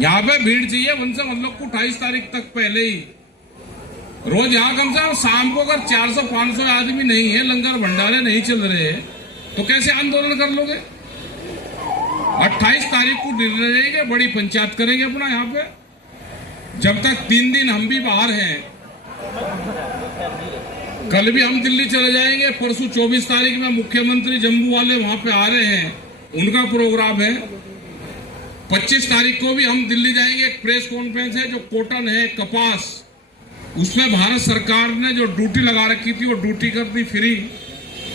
यहाँ पे भीड़ चाहिए उनसे मतलब को 28 तारीख तक पहले ही रोज यहाँ कम से कम शाम को अगर 400-500 आदमी नहीं है, लंगर भंडारे नहीं चल रहे तो कैसे आंदोलन कर लोगे? 28 तारीख को निर्णय लेंगे, बड़ी पंचायत करेंगे अपना यहाँ पे। जब तक 3 दिन हम भी बाहर हैं, कल भी हम दिल्ली चले जाएंगे, परसों 24 तारीख में मुख्यमंत्री जम्मू वाले वहां पे आ रहे हैं, उनका प्रोग्राम है। 25 तारीख को भी हम दिल्ली जाएंगे, एक प्रेस कॉन्फ्रेंस है, जो कॉटन है, कपास, उसमें भारत सरकार ने जो ड्यूटी लगा रखी थी वो ड्यूटी कर दी फ्री,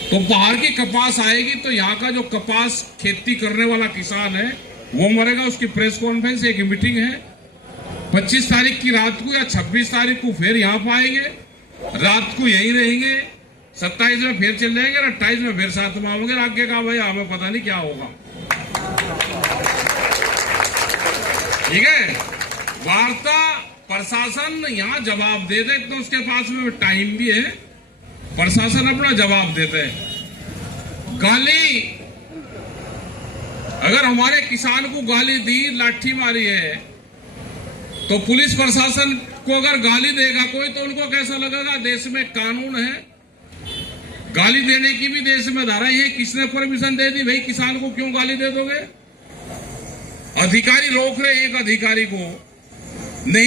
तो बाहर की कपास आएगी तो यहाँ का जो कपास खेती करने वाला किसान है वो मरेगा। उसकी प्रेस कॉन्फ्रेंस, एक मीटिंग है 25 तारीख की रात को, या 26 तारीख को फिर यहाँ पे आएंगे, रात को यहीं रहेंगे, 27 में फिर चल जाएंगे, 28 में फिर साथ में आओगे। आगे का भाई हमें पता नहीं क्या होगा। ठीक है, वार्ता प्रशासन यहाँ जवाब दे दे तो उसके पास में टाइम भी है, प्रशासन अपना जवाब देते हैं। गाली, अगर हमारे किसान को गाली दी, लाठी मारी है, तो पुलिस प्रशासन को अगर गाली देगा कोई तो उनको कैसा लगेगा? देश में कानून है, गाली देने की भी देश में धाराएं है, किसने परमिशन दे दी? भाई किसान को क्यों गाली दे दोगे? अधिकारी रोक रहे एक अधिकारी को,